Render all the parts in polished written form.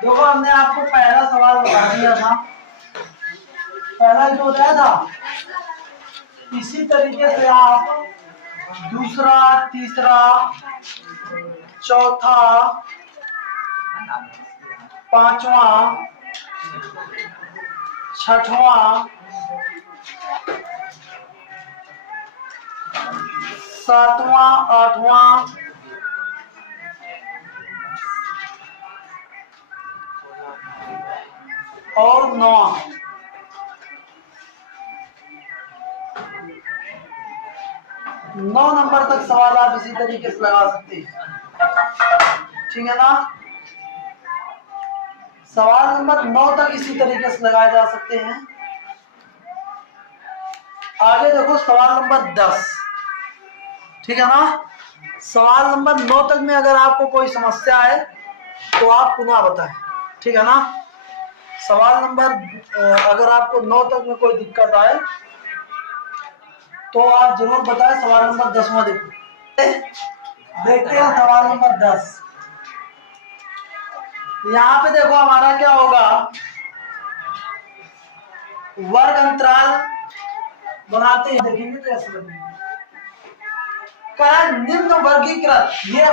देखो हमने आपको पहला सवाल बता दिया था, पहला जो बताया था, इसी तरीके से आप दूसरा, तीसरा, चौथा, पांचवा, छठवां, सातवां, आठवां, और 9 नंबर तक सवाल आप इसी तरीके से लगा सकते हैं, ठीक है ना। सवाल नंबर 9 तक इसी तरीके से लगाए जा सकते हैं। आगे देखो सवाल नंबर 10, ठीक है ना। सवाल नंबर 9 तक में अगर आपको कोई समस्या है तो आप पुनः बताएं, ठीक है ना। सवाल नंबर अगर आपको 9 तक में कोई दिक्कत आए तो आप जरूर बताएं। सवाल नंबर 10वां देखो, देखते हैं सवाल नंबर 10। यहाँ पे देखो हमारा क्या होगा, वर्ग अंतराल बनाते हैं, देखेंगे तो ऐसे बनेगा। निम्न वर्गीकृत, ये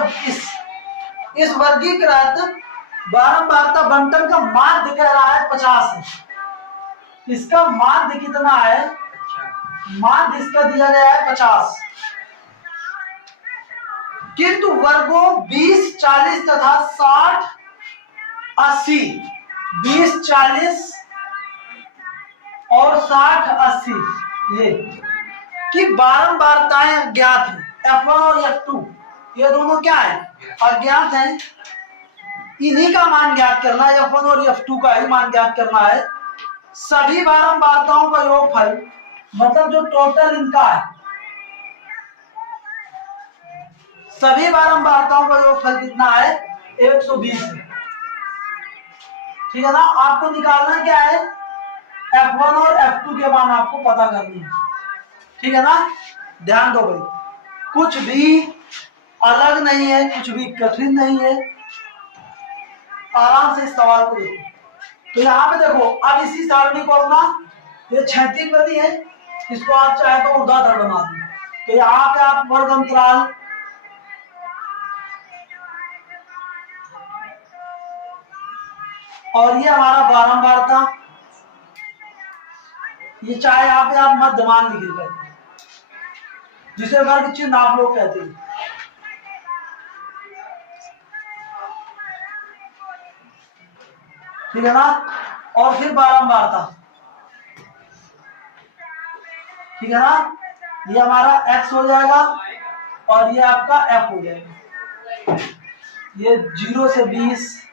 इस वर्गीकृत बारंबारता बंटन का माध्य कह रहा है 50 है। इसका माध्य कितना है, माध्य इसका दिया गया है 50, किंतु वर्गों 20, 40 तथा 60, 80, 20, 40 और 60, 80 ये कि बारंबारताएं ज्ञात हैं। F1 और F2 ये दोनों क्या है, अज्ञात हैं। इन्हीं का मान ज्ञात करना है, F1 और F2 का ही मान ज्ञात करना है। सभी बारंबारताओं का योगफल, मतलब जो टोटल इनका है, सभी बारंबारताओं का योगफल कितना है, 120 है, ठीक है ना। आपको निकालना क्या है, F1 और F2 के मान आपको पता करनी है, ठीक है ना। ध्यान दो भाई, कुछ भी अलग नहीं है, कुछ भी कठिन नहीं है, आराम से इस सवाल को देखो। तो यहाँ पे देखो, अब इसी सारणी को अपना, ये क्षैतिज बनी है, इसको आप चाहे तो ऊर्ध्वाधर बना दें। तो यहाँ पे आप वर्ग अंतराल, और ये हमारा बारंबारता, ये चाहे यहाँ पे आप मध्यमान लिख देते हैं, जिसे वर्ग चिन्ह आप लोग कहते हैं, ठीक है ना। और फिर बारंबारता, ठीक है ना, ये हमारा x हो जाएगा और ये आपका f हो जाएगा। ये 0 से 20,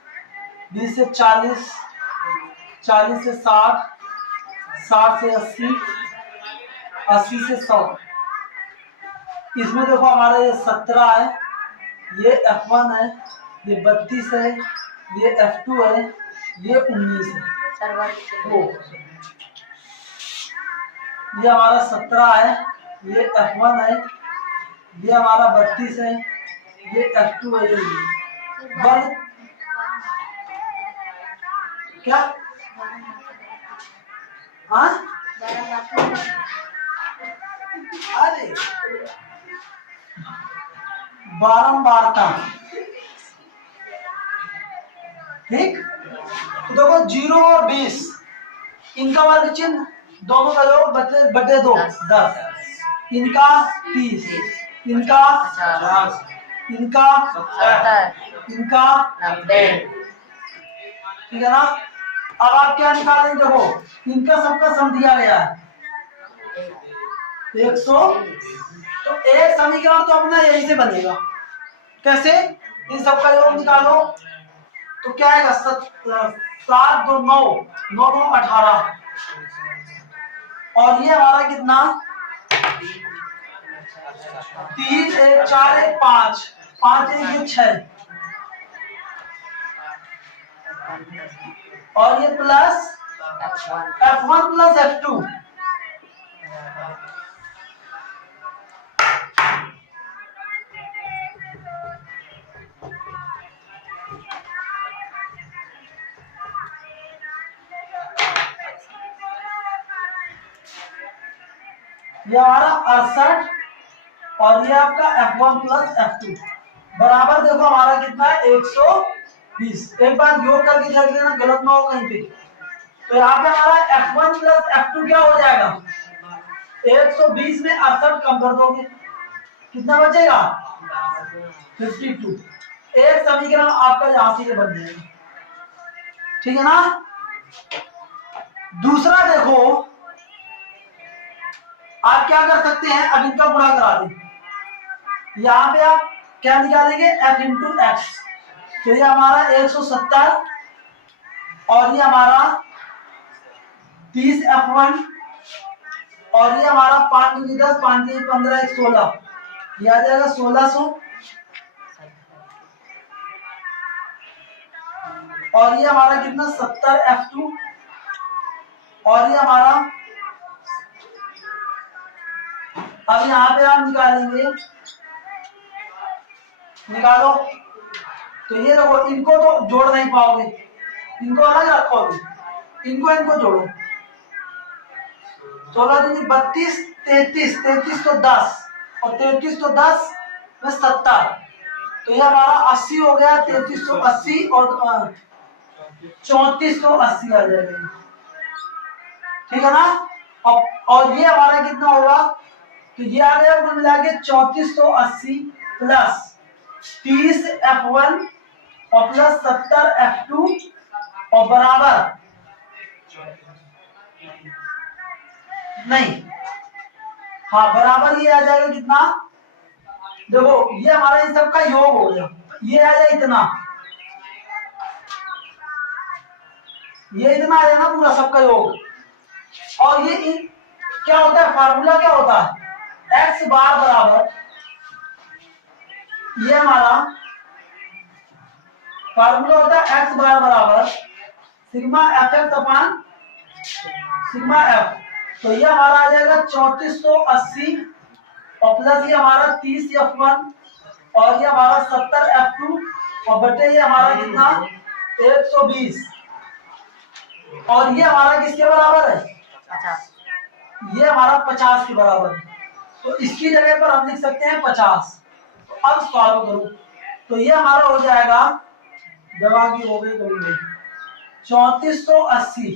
20 से 40, 40 से 60, 60 से 80, 80 से 100। इसमें देखो हमारा ये 17 है, ये F1 है, ये 32 है, ये F2 है, ये 19 है। तो ये हमारा 17 है, ये F1 है, ये हमारा 32 है, ये F2 है, ये वर्ग क्या, हाँ अरे बारंबारता, ठीक। तो देखो 0 और 20 इनका वर्ग चिन्ह, दोनों का योग बटे 2 10, इनका 30, इनका 50, इनका 70, इनका 90, ठीक है ना। अब आप क्या निकालेंगे, देखो इनका सबका सम दिया गया है 100। तो एक समीकरण तो अपना यही से बनेगा, कैसे, इन सबका योग निकालो तो क्या आएगा, 7 2 9, 9 9 18, और ये हमारा कितना, 3 1 4 1 5, 5 1 6, और ये प्लस F1 प्लस F2, ये हमारा 68 और ये आपका F1 प्लस F2 बराबर देखो हमारा कितना है 120। एक बार योग करके देख लेना गलत ना हो कहीं पे। तो यहाँ पे हमारा F1 प्लस F2 क्या हो जाएगा 120 में 68 कम कर दोगे कितना बचेगा 52। एक समीकरण आपका यहां से बन जाएगा। ठीक है ना। दूसरा देखो आप क्या कर सकते हैं अब इनका गुणा करा दें। यहां पे आप क्या निकालेंगे f इंटू एक्स। तो ये हमारा 170 और ये हमारा 30 F1 और ये हमारा 5 दूनी 10 5 दूनी 15 1 16 ये आ जाएगा 1600 और ये हमारा कितना 70 F2 और ये हमारा अब यहाँ पे आप निकालेंगे निकालो। तो ये देखो इनको तो जोड़ नहीं पाओगे इनको अलग रखोगे इनको जोड़ो 16 दूनी 32 33 33 तो 10 और 33 तो 10 में 70 तो ये हमारा 80 हो गया 3380 और 3480 आ जाएगा। ठीक है ना। और ये हमारा कितना होगा तो ये आ गया कुल मिला के 3480 प्लस 30 F1 और प्लस 70 F2 और बराबर नहीं हाँ बराबर ये आ जाएगा कितना देखो ये हमारा इन सब का योग हो गया ये आ जाए इतना ये इतना आ जाएगा पूरा सबका योग। और ये क्या होता है फार्मूला क्या होता है x बार बराबर ये हमारा फार्मूला होता है x बार बराबर सिग्मा एफ एक्स अपान सिग्मा एफ। तो ये हमारा आ जाएगा 3480 और प्लस ये हमारा 30 F1 और ये हमारा 70 F2 और बटे ये हमारा कितना 120 और ये हमारा किसके बराबर है ये हमारा 50 के बराबर है। तो इसकी जगह पर हम लिख सकते हैं 50। तो अब सॉल्व करो तो ये हमारा हो जाएगा दवा की हो गई कभी 3480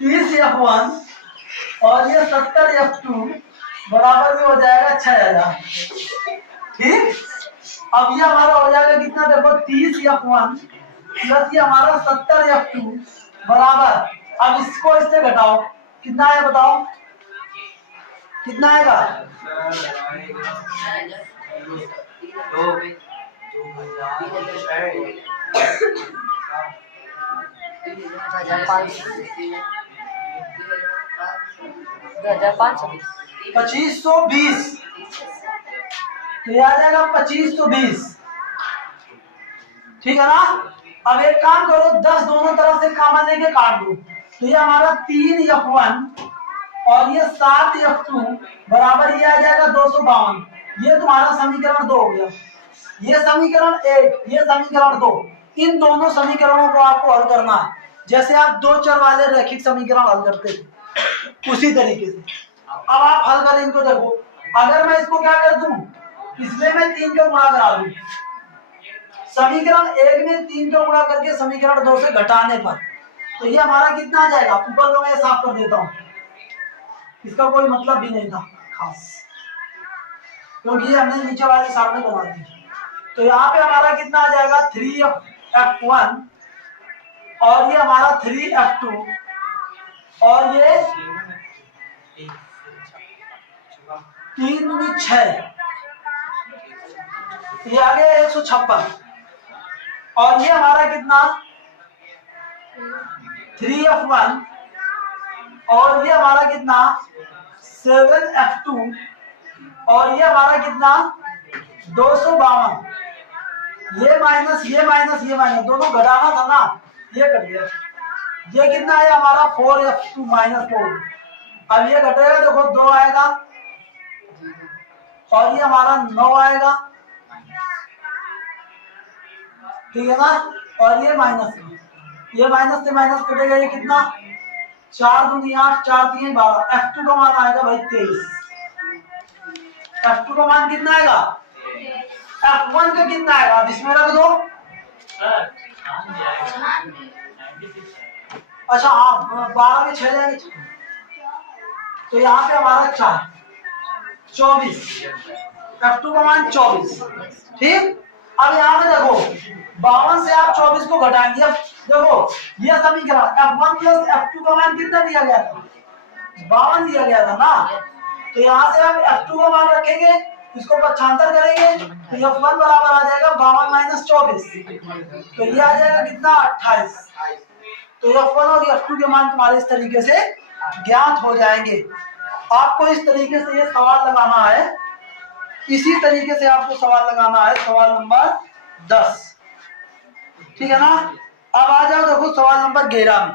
30 F1 और ये 70 F2 बराबर में हो जाएगा 6000। ठीक अब ये हमारा हो जाएगा कितना देखो 30 F1 प्लस ये हमारा 70 F2 बराबर अब इसको इससे घटाओ कितना है बताओ कितना आएगा 2520 तो ये आ जाएगा 2520। ठीक है ना। अब एक काम करो 10 दोनों तरफ से कॉमन लेके काट दो तो ये हमारा 3 F1 और ये 7 F2 बराबर ये आ जाएगा 252। ये तुम्हारा समीकरण 2 हो गया। ये समीकरण 1 ये समीकरण 2 इन दोनों समीकरणों को आपको हल करना है जैसे आप दो चर वाले रैखिक समीकरण हल करते थे उसी तरीके से। अब आप हल करें इनको देखो अगर मैं इसको क्या कर दूं इसमें मैं 3 का गुणा करा दूं समीकरण 1 में 3 का गुणा करके समीकरण 2 से घटाने पर तो ये हमारा कितना आ जाएगा ऊपर को मैं साफ कर देता हूं इसका कोई मतलब भी नहीं था खास क्योंकि ये हमने नीचे वाले सामने बना दी। तो यहाँ पे हमारा कितना आ जाएगा 3F1 और ये हमारा 3F2 और ये 3 दूनी 6 ये आ गया 156 और ये हमारा कितना 3F1 और ये हमारा कितना 7F2 और ये हमारा कितना 252। ये माइनस दोनों घटाना था ना ये कर दिया। ये कितना है हमारा 4F2 माइनस 4। अब ये घटेगा देखो 2 आएगा और ये हमारा 9 आएगा ठीक है ना और ये माइनस ये माइनस से माइनस कटेगा, ये कितना 4 दूनी 8, 4 3 12। F2 का मान आएगा भाई 23। F2 का मान कितना आएगा, F1 का कितना आएगा, अब इसमें रख दो। अच्छा हाँ 12 में 6 जाएंगे, तो यहाँ पे हमारा 4 24, F2 का मान 24। ठीक, अब यहाँ पे देखो 52 से आप 24 को घटाएंगे। अब देखो ये समीकरण F1 प्लस F2 का मान कितना दिया गया था, 52 दिया गया था ना, तो यहाँ से आप F2 का मान रखेंगे, इसको पक्षांतर करेंगे तो F1 बराबर आ जाएगा 52 माइनस 24, तो ये आ जाएगा कितना 28। तो F1 और F2 के मान तुम्हारे इस तरीके से ज्ञात हो जाएंगे। आपको इस तरीके से ये सवाल लगाना है, इसी तरीके से आपको सवाल लगाना है, सवाल नंबर 10। ठीक है ना। अब आ जाओ देखो सवाल नंबर 11 में।